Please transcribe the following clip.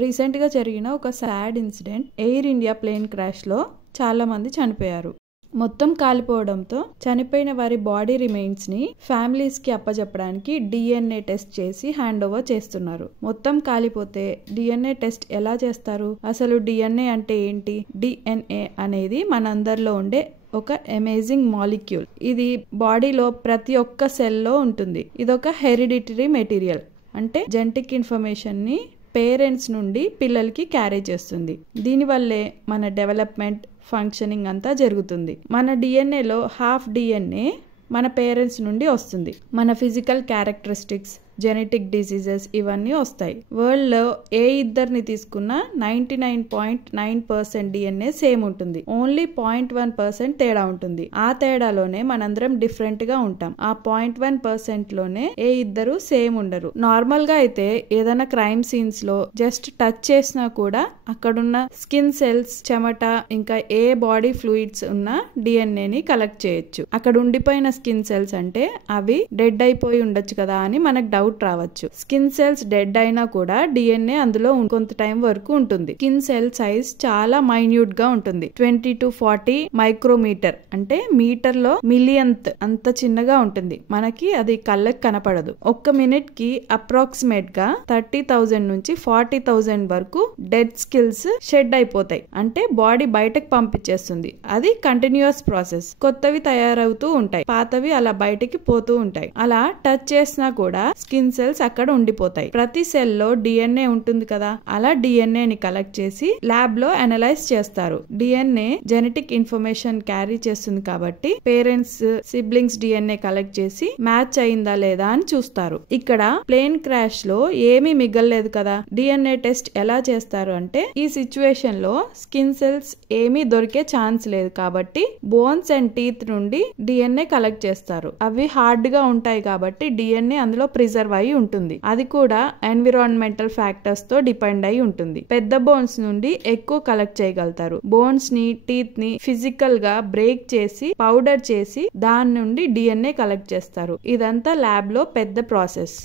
Recent గా జరిగిన ఒక sad incident. Air India plane crash లో చాలా మంది చనిపోయారు. మొత్తం కాలిపోవడంతో చనిపోయిన వారి బాడీ రిమైన్స్ ని ఫ్యామిలీస్ కి అప్పచెప్పడానికి DNA టెస్ట్ చేసి హ్యాండ్ ఓవర్ చేస్తున్నారు. మొత్తం కాలిపోతే DNA టెస్ట్ ఎలా చేస్తారు? అసలు DNA అంటే ఏంటి? DNA అనేది మనందరిలో ఉండే ఒక అమేజింగ్ మాలిక్యూల్. ఇది బాడీలో ప్రతి ఒక్క సెల్లో ఉంటుంది. ఇదొక హెరిడిటరీ మెటీరియల్, అంటే జెనెటిక్ ఇన్ఫర్మేషన్ ని పేరెంట్స్ నుండి పిల్లలకి క్యారీ చేస్తుంది. దీనివల్లే మన డెవలప్మెంట్, ఫంక్షనింగ్ అంతా జరుగుతుంది. మన DNAలో హాఫ్ DNA మన పేరెంట్స్ నుండి వస్తుంది. మన ఫిజికల్ క్యారెక్టరిస్టిక్స్, జెనెటిక్ డిసీజెస్ ఇవన్నీ వస్తాయి. వరల్డ్ లో ఏ ఇద్దరిని తీసుకున్నా 99.9% DNA సేమ్ ఉంటుంది. ఓన్లీ 0.1% తేడా ఉంటుంది. ఆ తేడాలోనే మనందరం డిఫరెంట్ గా ఉంటాం. ఆ 0.1% లోనే ఏ ఇద్దరు సేమ్ ఉండరు. నార్మల్ గా అయితే ఏదైనా క్రైమ్ సీన్స్ లో జస్ట్ టచ్ చేసినా కూడా అక్కడున్న స్కిన్ సెల్స్, చెమట, ఇంకా ఏ బాడీ ఫ్లూయిడ్స్ ఉన్న DNA ని కలెక్ట్ చేయొచ్చు. అక్కడ ఉండిపోయిన స్కిన్ సెల్స్ అంటే అవి డెడ్ అయిపోయి ఉండొచ్చు కదా అని మనకు డౌట్ రావచ్చు. స్కిన్ సెల్స్ డెడ్ అయినా కూడా DNA అందులో కొంత టైం వరకు ఉంటుంది. స్కిన్ సెల్ సైజ్ చాలా మైన్యూట్ గా ఉంటుంది. 20 to 40 మైక్రోమీటర్, అంటే మీటర్ లో మిలియన్త్ అంత చిన్నగా ఉంటుంది. మనకి అది కళ్ళకి కనపడదు. ఒక్క మినిట్ కి అప్రాక్సిమేట్ గా 30,000 నుంచి 40,000 వరకు డెడ్ స్కిల్స్ షెడ్ అయిపోతాయి. అంటే బాడీ బయటకు పంపించేస్తుంది. అది కంటిన్యూస్ ప్రాసెస్. కొత్తవి తయారవుతూ ఉంటాయి, పాతవి అలా బయటికి పోతూ ఉంటాయి. అలా టచ్ చేసినా కూడా స్కిన్ సెల్స్ అక్కడ ఉండిపోతాయి. ప్రతి సెల్ లో DNA ఉంటుంది కదా, అలా DNA ని కలెక్ట్ చేసి ల్యాబ్ లో అనలైజ్ చేస్తారు. DNA జెనెటిక్ ఇన్ఫర్మేషన్ క్యారీ చేస్తుంది కాబట్టి పేరెంట్స్, సిబ్లింగ్స్ DNA కలెక్ట్ చేసి మ్యాచ్ అయిందా లేదా అని చూస్తారు. ఇక్కడ ప్లేన్ క్రాష్ లో ఏమీ మిగలలేదు కదా, DNA టెస్ట్ ఎలా చేస్తారు అంటే ఈ సిచ్యువేషన్ లో స్కిన్ సెల్స్ ఏమీ దొరికే ఛాన్స్ లేదు కాబట్టి బోన్స్ అండ్ టీత్ నుండి DNA కలెక్ట్ చేస్తారు. అవి హార్డ్ గా ఉంటాయి కాబట్టి DNA అందులో ప్రిజర్వ్ అయి ఉంటుంది. అది కూడా ఎన్విరాన్మెంటల్ ఫ్యాక్టర్స్ తో డిపెండ్ అయి ఉంటుంది. పెద్ద బోన్స్ నుండి ఎక్కువ కలెక్ట్ చేయగలుగుతారు. బోన్స్ ని, టీత్ ని ఫిజికల్ గా బ్రేక్ చేసి పౌడర్ చేసి దాని నుండి DNA కలెక్ట్ చేస్తారు. ఇదంతా ల్యాబ్ లో పెద్ద ప్రాసెస్.